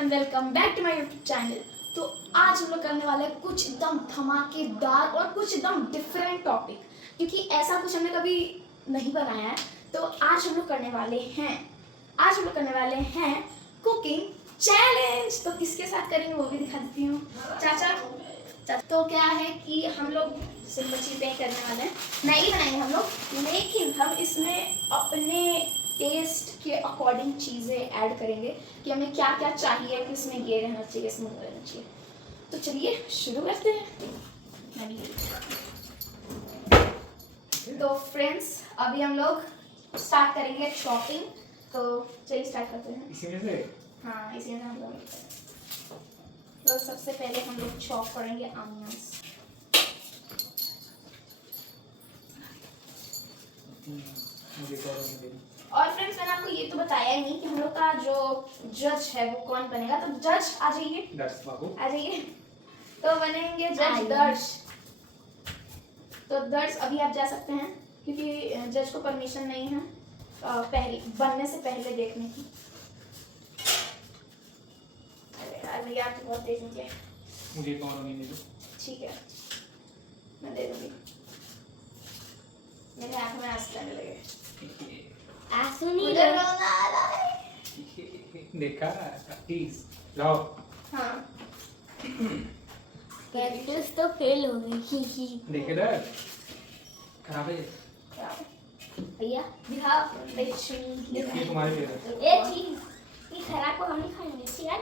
And welcome back to my YouTube channel. तो आज हम लोग करने वाले हैं कुछ एकदम धमाकेदार और कुछ एकदम डिफरेंट टॉपिक, क्योंकि ऐसा कुछ हमने कभी नहीं बनाया है। तो आज हम लोग करने वाले हैं कुकिंग चैलेंज। तो किसके साथ करेंगे वो भी दिखा देती हूँ। चाचा तो क्या है कि हम लोग सिंपल चीज़ें करने वाले हैं, मैगी बनाएंगे हम लोग, लेकिन हम इसमें अपने टेस्ट के अकॉर्डिंग चीज़ें ऐड करेंगे कि हमें क्या क्या चाहिए, कि इसमें ये रहना चाहिए, इसमें वो रहना चाहिए। तो चलिए शुरू करते हैं। तो फ्रेंड्स अभी हम लोग स्टार्ट करेंगे शॉपिंग। तो चलिए स्टार्ट करते हैं। इसी में से? हाँ इसी में हम लोग। तो सबसे पहले हम लोग चॉप करेंगे अनियंस। और फ्रेंड्स मैंने आपको ये तो बताया ही नहीं कि हम लोग का जो जज है वो कौन बनेगा। तो जज आ जाइए, आ जाइए। तो बनेंगे जज दर्श। तो दर्श अभी आप जा सकते हैं, क्योंकि जज को परमिशन नहीं है पहले बनने से पहले देखने की। अरे यार भैया आप तो बहुत तेज निकले। मुझे कौन नहीं दे। ठीक है मैं दे दूंगी। मेरे आंखों में आंसू आने लगे। आंसू नहीं मुझे रोना आ रहा है। देखा प्लीज लाओ। हाँ प्रैक्टिस तो फेल हो गई। देखे डर खराब है क्या भैया दिखा ये तुम्हारे लिए है। ये चीज ये खराब को हम नहीं खाएंगे ठीक है।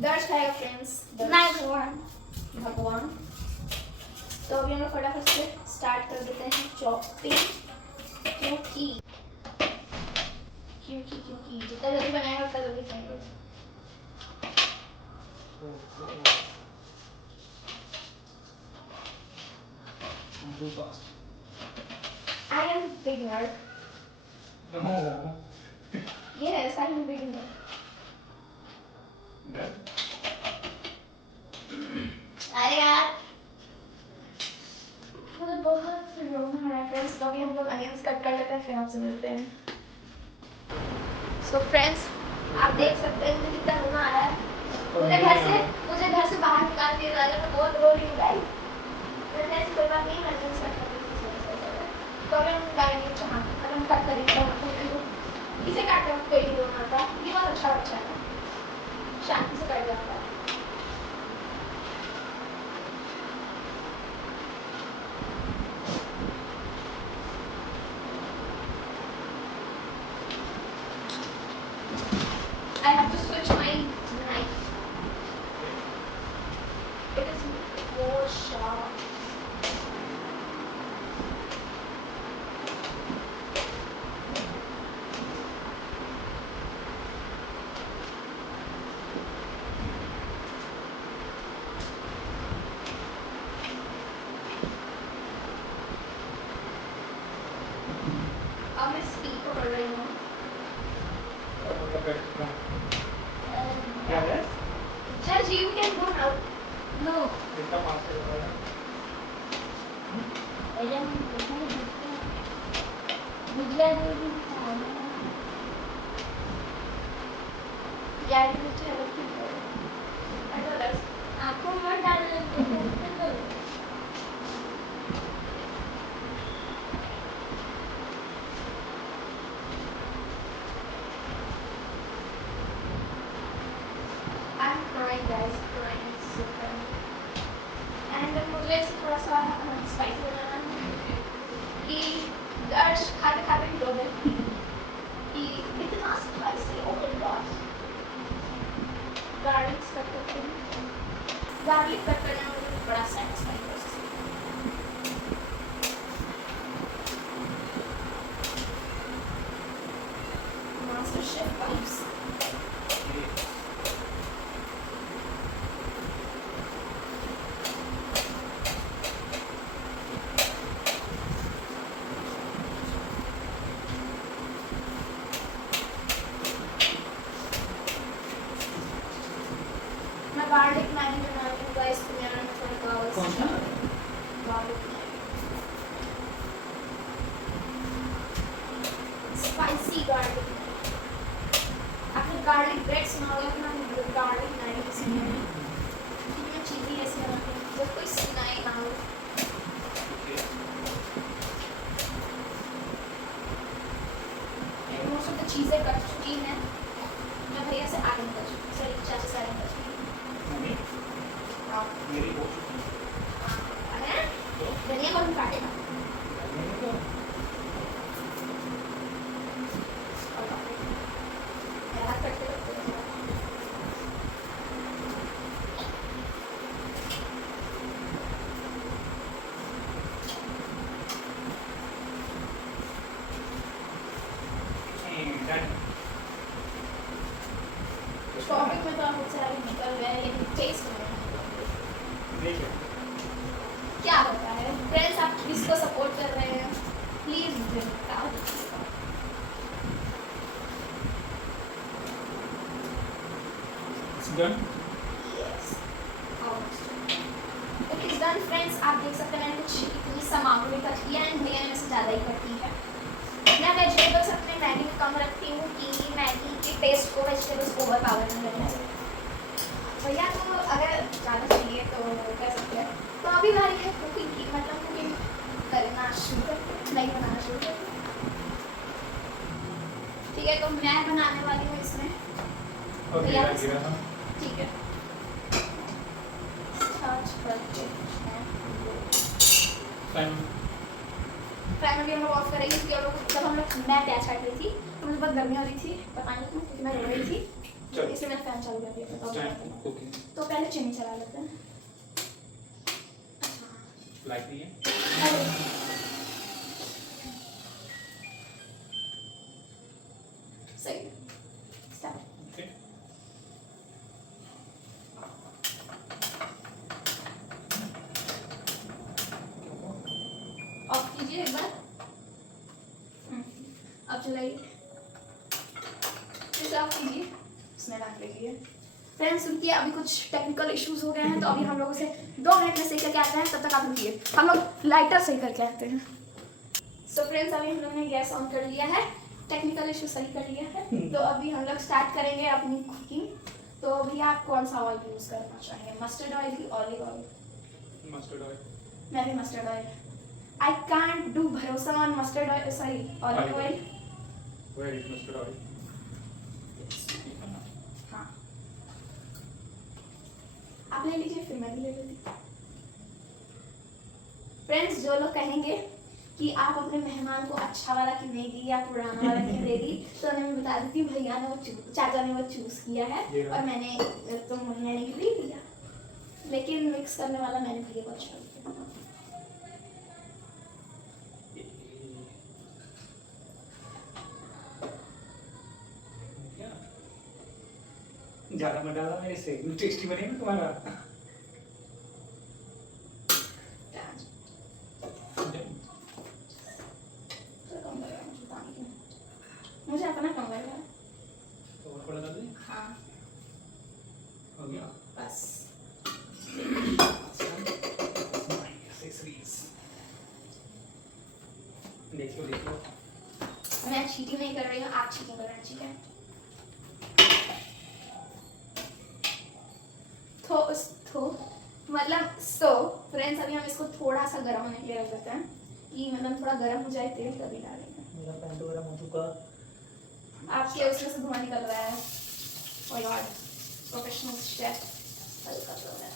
दर्श खाएगा फ्रेंड्स। नहीं भगवान भगवान। तो अभी हम लोग फटाफट से स्टार्ट कर देते हैं चॉपिंग, क्योंकि जितना जल्दी बनाएगा उतना जल्दी खाएंगे। Too fast. I am beginner. No. Yes, I am beginner. डर अरे यार मुझे बहुत रोना आ रहा है फ्रेंड्स। तो अभी हम लोग अनियंस कट कर लेते हैं, फिर आपसे मिलते हैं। सो फ्रेंड्स आप देख सकते हैं मुझे कितना रोना आ रहा है। मुझे घर से बाहर निकाल दिया जा रहा है। मैं बहुत रो रही हूँ गाइस। वैसे ऐसी कोई बात नहीं, मैं अनियंस कट कर देती हूँ। तो अभी हम डालेंगे जहाँ अगर हम कट करेंगे इसे काटने में कोई नहीं रोना आता। ये बहुत अच्छा बच्चा है, शांति से कट जाता है। I have to switch my knife. It is more sharp. अब मैं स्पीड पकड़ रही हूँ। क्या है? Judge, you can go now. No इतना पास से हो रहा है। एकदम गुजला देवी Yeah, you need to have a quick word. I know that. आंखों में डाल I'm crying, guys. Crying is so funny. And मुझे इसे थोड़ा सा स्पाइसी बनाना है कि दर्श खाते खाते ही रो दे कि इतना spicy. Oh my God. Garlic cut करते हैं। गार्लिक कट करने में मुझे बड़ा सैटिस्फाइंग प्रोसेस है। Master chef vibes. मैं गार्लिक मैगी बना रही हूँ गाइस। मेरा थोड़ा कौन सा? Garlic Maggi, spicy garlic. आपने गार्लिक ब्रेड सुना होगा कि हम गार्लिक मैं चीज़ी ऐसे बनाती हूँ जब कोई सुनाए ना हो। मोस्ट ऑफ द चीज़ें कट चुकी हैं। मैं भैया से आगे कर चुकी हूँ, सॉरी चाचा से आगे कर चुकी हूँ। मम्मी हाँ मेरी हो चुकी है। है धनिया कौन काटेगा? मैंने तो यार करते करते डन। टॉपिक में तो आप बहुत सारे निकल गए हैं, लेकिन टेस्ट में देखिए क्या होता है फ्रेंड्स, आप किसको सपोर्ट कर रहे हैं प्लीज बताओ। It's done. Yes it is done friends. आप देख सकते हैं मैंने कुछ इतनी सामग्री कट किया है, भैया ने मुझसे ज़्यादा ही कट की है। मैं वेजिटेबल्स अपने मैगी में कम रखती हूँ कि मैगी के टेस्ट को वेजिटेबल्स ओवर पावर नहीं करना चाहिए। भैया तो अगर ज़्यादा चाहिए तो कर सकते हैं। तो अभी बारी है कुकिंग की, मतलब कुकिंग करना शुरू करते हैं, नहीं बनाना शुरू करते हैं। ठीक है तो मैं बनाने वाली हूँ इसमें। ओके भैया गिरा था। ठीक है सर्च करके टाइम फ्राई में भी हम लोग ऑफ करेंगे क्योंकि हम लोग जब हम लोग मैं प्याज काट रही थी तो मुझे बहुत गर्मी हो रही थी, पता नहीं क्यों क्योंकि मैं रो रही थी, तो चलो। इसलिए मैंने फैन चालू कर दिया था। टाइम ओके तो पहले चीनी चला लेते हैं। लाइक नहीं है। अरे, सही है स्टार्ट। ओके ऑफ कीजिए एक बार। अब चलाइए, फिर से ऑफ कीजिए, उसमें डाल लीजिए। फ्रेंड्स सुनिए अभी कुछ टेक्निकल इश्यूज हो गए हैं तो अभी हम लोग उसे 2 मिनट में सही करके आते हैं, तब तक आप रुकिए, हम लोग लाइटर सही करके आते हैं। सो फ्रेंड्स अभी हम लोगों ने गैस ऑन कर लिया है, टेक्निकल इशू सही कर लिया है, तो अभी हम लोग स्टार्ट करेंगे अपनी कुकिंग। तो भैया आप कौन सा ऑयल यूज़ करना चाहेंगे, मस्टर्ड ऑयल की ऑलिव ऑयल? Mustard oil. मैं भी mustard oil. I can't do भरोसा on mustard oil, sorry olive oil. Where is mustard oil? हाँ आप ले लीजिए फिर मैं भी ले लेती। फ्रेंड्स जो लोग कहेंगे कि आप अपने मेहमान को अच्छा वाला क्यों नहीं दी या पुराना वाला क्यों दे दी, तो मैं बता देती हूँ भैया ने वो चाचा ने वो चूज किया है और मैंने भी दिया, लेकिन मिक्स करने वाला मैंने भैया को अच्छा किया। ज़्यादा मत डाला मेरे से, टेस्टी बनेगा तुम्हारा। मुझे अपना कम लगा। तो और थोड़ा डाल दें? हाँ हो गया बस। देखो देखो मैं चीटिंग नहीं कर रही हूँ, आप चीटिंग कर रहे हैं, ठीक है? तो मतलब फ्रेंड्स अभी हम इसको थोड़ा सा गर्म होने के लिए रख देते हैं कि मतलब थोड़ा गर्म हो जाए तेल तभी डालेंगे। मेरा पैन तो गर्म हो चुका। आपके उसमें से धुआं निकल रहा है। ओह गॉड प्रोफेशनल शेफ हल्का सा हो रहा है।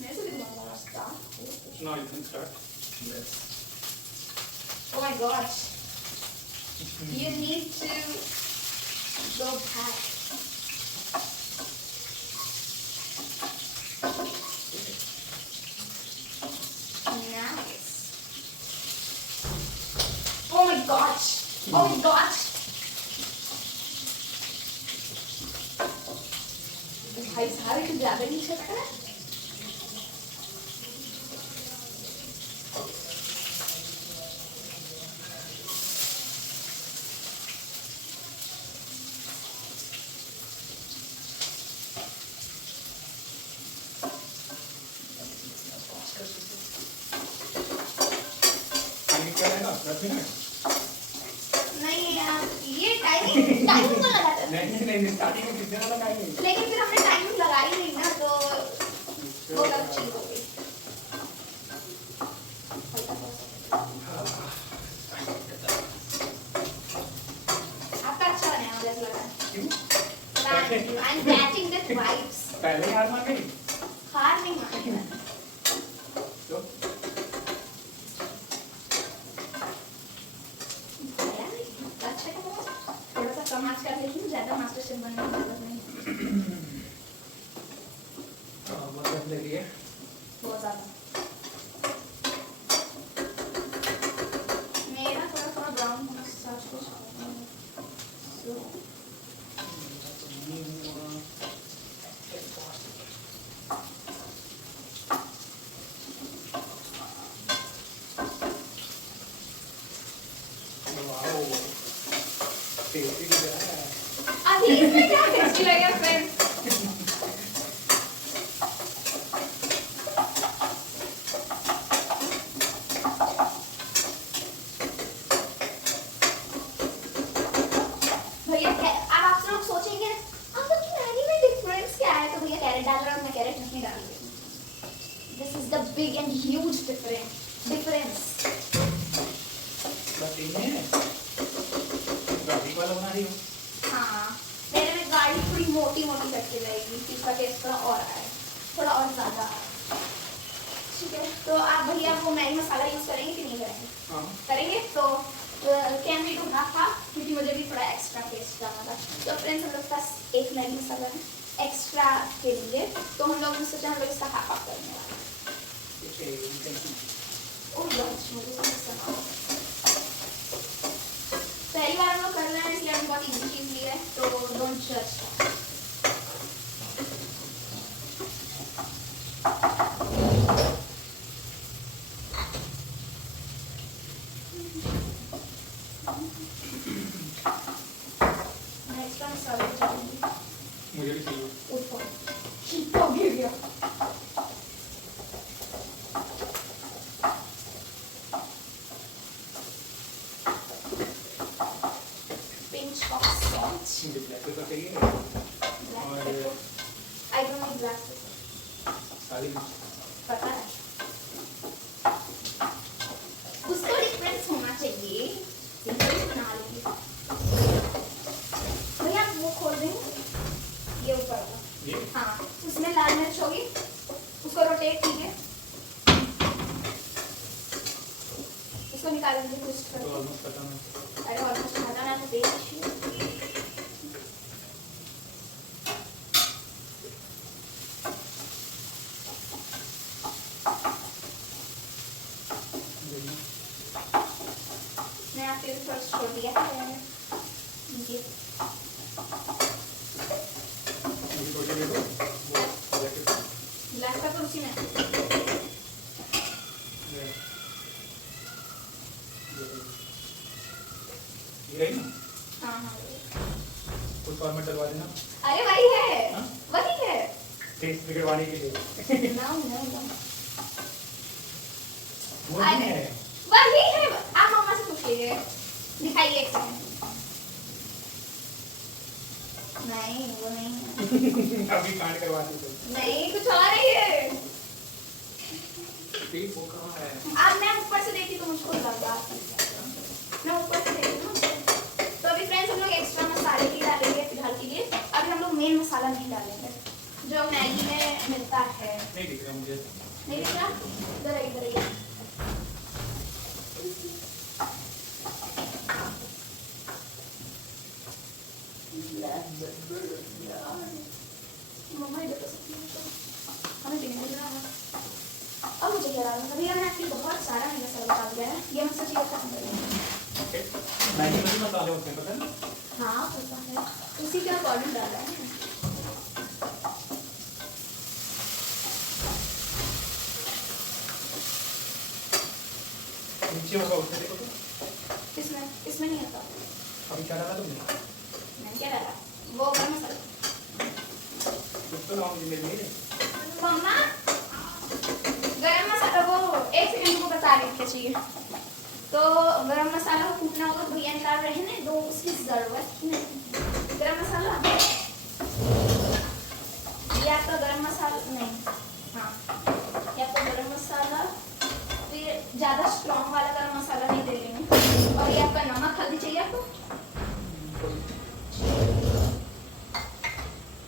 मेरे से भी धुआं लगा था। Now you can start. Yes. Oh my gosh. You need to go back. Nice. Oh my gosh. Oh my gosh. भाई सारे कुछ ज़्यादा नहीं चल रहा है। क्या है ना 10 मिनट? नहीं यार ये टाइमिंग तो लगाता है। नहीं नहीं स्टार्टिंग में कितने वाला खाएंगे लेकिन फिर हमने टाइम लगाई नहीं ना तो वो गलत चीज हो गई। आपका अच्छा बनाया मुझे ऐसा लगा। क्यों I'm catching the vibes. पहले हार मान गई हार नहीं मानी मैंने। तो अच्छा का थोड़ा सा कम आंच कर लेकिन ज्यादा मास्टर शेफ बनने की जरूरत नहीं। बहुत अच्छा लग रही है बहुत ज्यादा। मेरा थोड़ा थोड़ा ब्राउन होना स्टार्ट हो जाता है। So, अभी इसमें क्या टेस्टी लगेगा फ्रेंड्स? भैया अब आप लोग सोचेंगे आप लोग की मैगी में डिफरेंस क्या है? तो भैया कैरेट डाल रहा हूँ, मैं कैरेट नहीं डाल रही। This is the big and huge difference. बस यही है गाड़ी वाला बना रही हूँ हाँ, मेरे में गाढ़ी थोड़ी मोटी मोटी करके रहेगी, इसका टेस्ट थोड़ा और आए, थोड़ा और ज़्यादा आए। ठीक है, तो आप भैया वो मैगी मसाला यूज़ करेंगे कि नहीं करेंगे? हाँ करेंगे तो can we do half half, क्योंकि मुझे भी थोड़ा एक्स्ट्रा टेस्ट डालना था। तो फ्रेंड्स हम लोग के पास एक मैगी मसाला है एक्स्ट्रा के लिए, तो हम लोग ने सोचा हम लोग इसका हाफ हाफ करने वाले हैं। Okay thank you oh yes, मुझे पहली बार हम लोग कर रहे हैं इसलिए हमने बहुत इजी चीज़ ली है, तो डोंट जज। नेक्स्ट टाइम सर्व करूंगी। मुझे भी चाहिए ऊपर शीता गिर गया। Pinch of salt. मुझे ब्लैक पेपर चाहिए Black और- pepper. I don't like black pepper. सारी पता है। उसको डिफरेंस होना चाहिए। सिंपल बना लेंगे। भैया आप वो खोल देंगे? ये ऊपर वाला। ये हाँ, उसमें लाल मिर्च होगी। उसको रोटेट कीजिए। इसको निकालेंगे कुछ तो करके। ऑलमोस्ट पता नहीं अरे ऑलमोस्ट खाना ना तो देखिए। मैं आपके लिए थोड़ा छोड़ दिया है। ये मुझे थोड़ी देर दो वो ब्लैक पेपर ब्लैक पेपर उसी में। ये रही ना हाँ हाँ। कुछ और में डलवा देना अरे वही है, हाँ? वही है। टेस्ट बिगड़वाने के लिए No, no, no. वो नहीं है वही है। आप मम्मा से पूछ लीजिए। दिखाइए एक सेकंड। नहीं वो नहीं है। अभी कांड करवा दी तो नहीं कुछ और ही है। ठीक वो कहाँ है अब मैं ऊपर से देखी तो मुझको लगा मैं ऊपर से देखी ना। तो अभी फ्रेंड्स हम लोग एक्स्ट्रा मसाले की डालेंगे फिलहाल के लिए। अभी हम लोग मेन मसाला नहीं डालेंगे जो मैगी में मिलता है। नहीं दिख रहा मुझे नहीं दिख रहा? इधर आइए, इधर आइए। मम्मा इधर तो सकती है तो हमें भी नहीं मिल रहा है। अब मुझे क्या डालना था? भैया मैंने आपके बहुत सारा मसाला डाल दिया है। ये हमसे चीज़ खत्म करेंगे। ओके मैगी में भी मसाले होते हैं पता है हाँ पता है, उसी के अकॉर्डिंग डाला है। नीचे होगा उसमें देखो तो इसमें इसमें नहीं आता। अभी क्या डाला तुमने मैंने क्या डाला? वो गरम मसाला। कुछ तो नाम मुझे नहीं है मम्मा गरम मसाला वो एक सेकंड को बता रही क्या चाहिए। तो गरम मसाला को कूटना होगा, भैया निकाल रहे हैं ना, तो उसकी जरूरत ही नहीं। गरम मसाला, ये आपका गरम मसाला नहीं, हाँ ये आपका गरम मसाला, फिर ज़्यादा स्ट्रॉन्ग वाला गरम मसाला नहीं दे रही हूँ। और ये आपका नमक, हल्दी चाहिए आपको?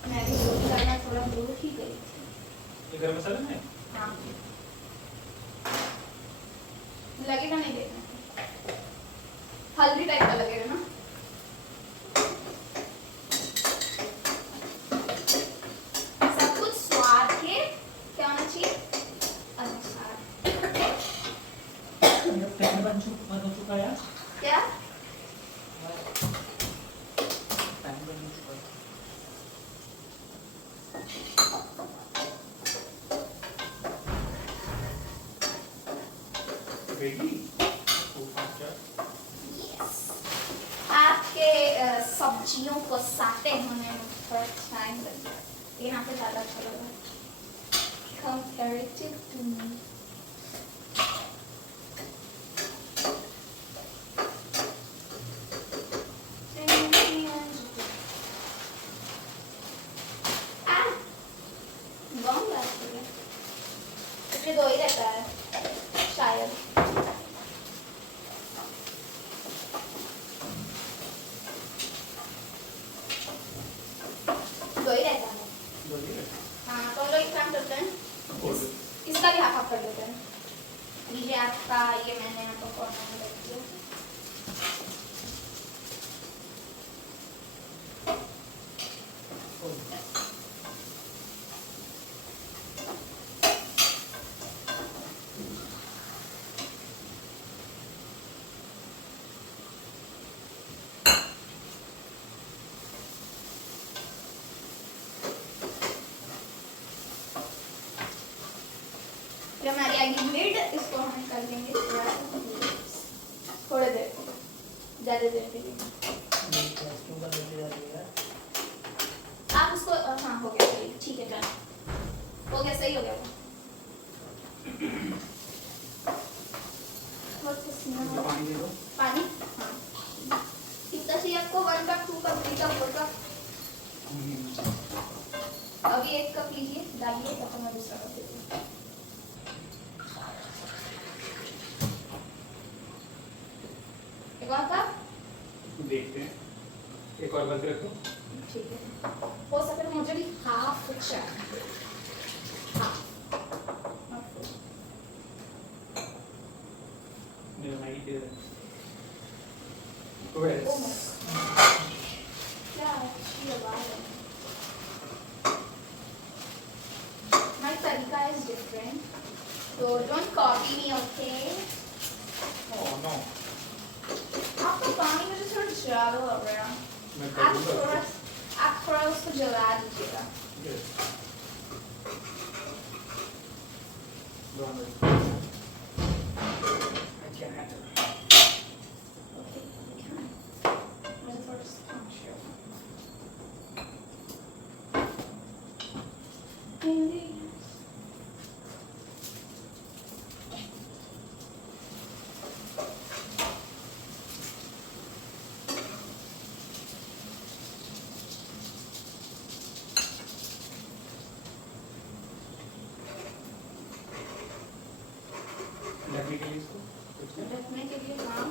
मैं भी रोटी करना थोड़ा दूर ही गई थी। ये गरम मसाला में हाँ लगेगा नहीं देखना, हल्दी टाइप का लगेगा ना। सब कुछ स्वाद के क्या होना चाहिए अनुसार। मेरा पैन बन चुका है यार। क्या पैन बन चुका है। रेडी? यस, आपके सब्जियों को साते होने में थोड़ा टाइम लग गया, लेकिन आपको ज़्यादा अच्छा लग रहा है कंपैरेटिव टू मी। दो ही रहता है शायद। दो ही रहता है। हाँ तो हम लोग एक काम करते हैं, इसका भी हाफ कर लेते हैं। लीजिए आपका, ये मैंने आपको कॉर्नर में रख दिया। हमारी आगे मिड, इसको हम कर देंगे थोड़ी देर, ज़्यादा देर के लिए। आप उसको हाँ हो गया सही, ठीक है डन, हो गया सही हो गया वो। पानी दे दो। पानी हाँ कितना चाहिए आपको? 1 कप, 2 कप, 3 कप, 4 कप? अभी 1 कप लीजिए, डालिए, तब तक मैं दूसरा कप देती हूँ। एक और कप? देखते हैं, एक और बंद रखो। ठीक है, हो सके तो मुझे भी हाफ चाहिए। मेरा मैगी दे दे। क्या अच्छी आवाज़ है। My तरीका is different, so don't copy me, okay? Oh no. आपका पानी में तो थोड़ा ज़्यादा हो गया। मैं आप थोड़ा उसको जला दीजिएगा। Okay, मुझे थोड़ा सा हिंदी रखने के लिए हाँ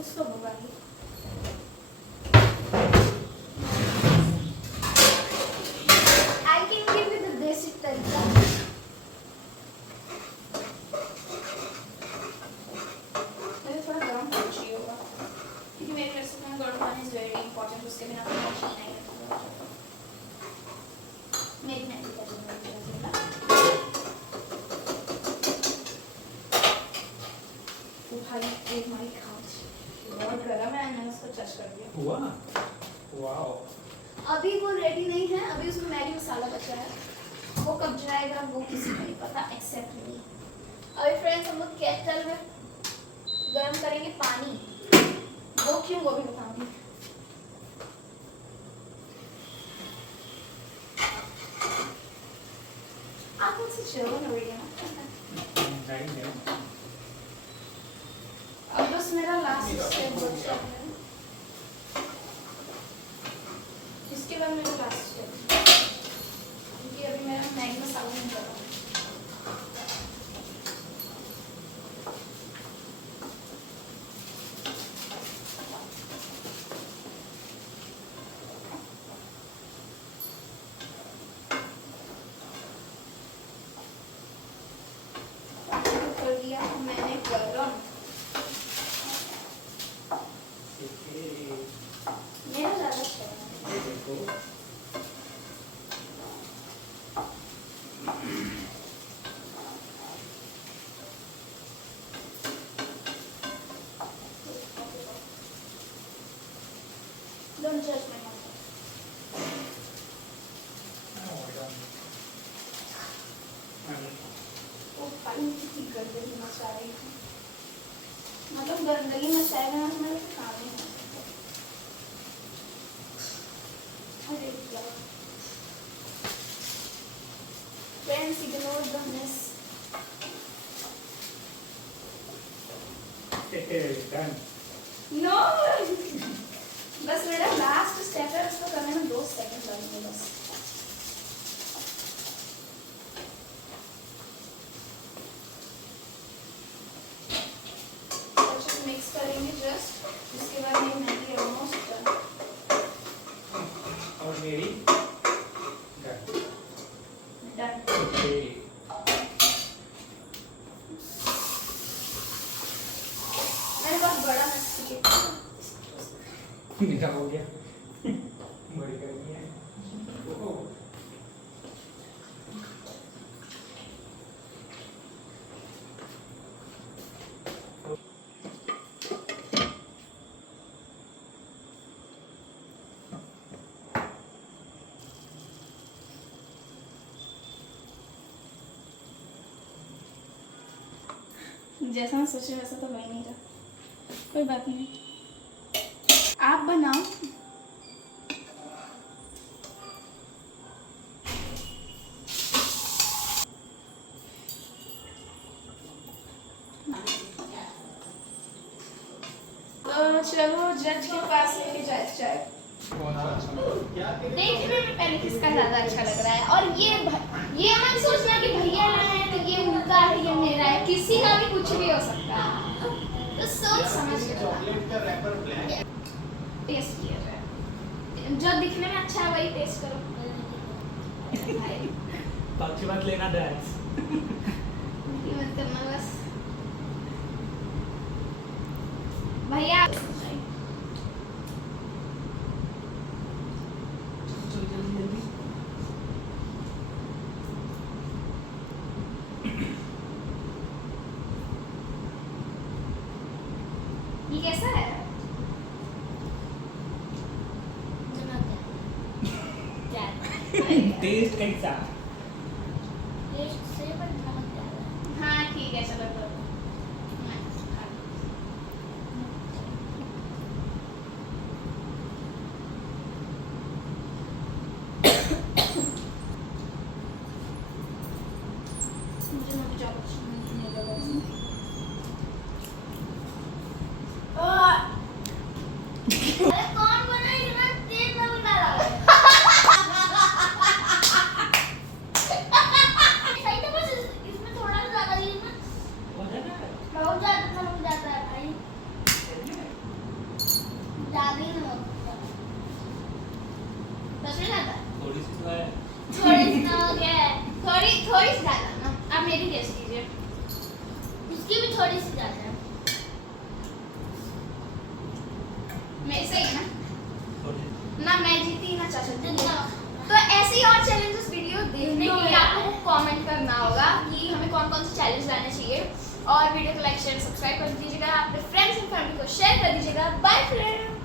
उसको भुगाइए। I can give you the basic तरीका। मुझे थोड़ा गर्म पानी चाहिए होगा, क्योंकि मेरी रेसिपी में गर्म पानी इज वेरी इंपॉर्टेंट, उसके बिना तो मशीन नहीं रहता। मेरी नहीं भाई बहुत गर्म है, मैंने उसको टच कर दिया। वाओ। अभी वो रेडी नहीं है, अभी उसमें मैगी मसाला बचा है, वो कब जाएगा वो किसी को नहीं पता एक्सेप्ट मी। अभी फ्रेंड्स हम लोग केटल में गर्म करेंगे पानी, वो क्यों वो भी बताऊंगी। आप मुझसे चलो ना वीडियो में। अब बस मेरा लास्ट स्टेप बचा है। नहीं करो। कर दिया मैंने गरम। मेरा ज़्यादा अच्छा है। ये देखो Don't judge my mom. वो पानी कितनी गंदगी मचा रही थी। मतलब गंदगी मचाएगा ना तो मेरे से काम नहीं हो सकता। अरे यार। Friends, ignore the mess. Done. No. बस मेरा लास्ट स्टेप है, उसको करने में 2 सेकंड लगेंगे बस। अच्छे मिक्स करेंगे जस्ट, उसके बाद ये मैगी ऑलमोस्ट डन। और मेरी डन। डन। ओके मेरे पास बड़ा मिक्स है। मीठा हो गया बड़ी कर दिया ओह जैसा मैं सोची वैसा तो बन नहीं रहा, कोई बात नहीं। आप बनाओ। तो चलो जज के पास लेके जाए चाय। देखने में पहले किसका ज्यादा अच्छा लग रहा है, और ये मत सोचना कि भैया लाए हैं तो ये उनका है ये मेरा है, किसी का भी कुछ भी हो सकता है, तो सोच समझ के चॉकलेट का रैपर ब्लैक टेस्ट किया जाए। जो दिखने में अच्छा है वही टेस्ट करो। भाई बाकी बात लेना डांस ये मत करना बस भैया। ये कैसा है? टेस्ट कैसा हाँ ठीक है चलो तो। मुझे ना जाओ नहीं लगा। कौन बना इतना तेज ना डाला सही तो बस इसमें थोड़ा सा ज्यादा ही ना बहुत ज्यादा नमक जाता है भाई ज्यादा ही नमक सच में ज्यादा थोड़ी सी तो है थोड़ी सी नमक है थोड़ी सी ज्यादा ना। आप मेरी टेस्ट कीजिए। इसकी भी थोड़ी सी ज्यादा है मेरे से ही है थोड़ी ना मैं जीती ना चाचा जीती। जितना तो ऐसे ही और चैलेंजेस वीडियो देखने के लिए आपको कमेंट करना होगा कि हमें कौन कौन से चैलेंज लाने चाहिए, और वीडियो को लाइक शेयर सब्सक्राइब कर दीजिएगा, अपने फ्रेंड्स एंड फैमिली को शेयर कर दीजिएगा। Bye friends.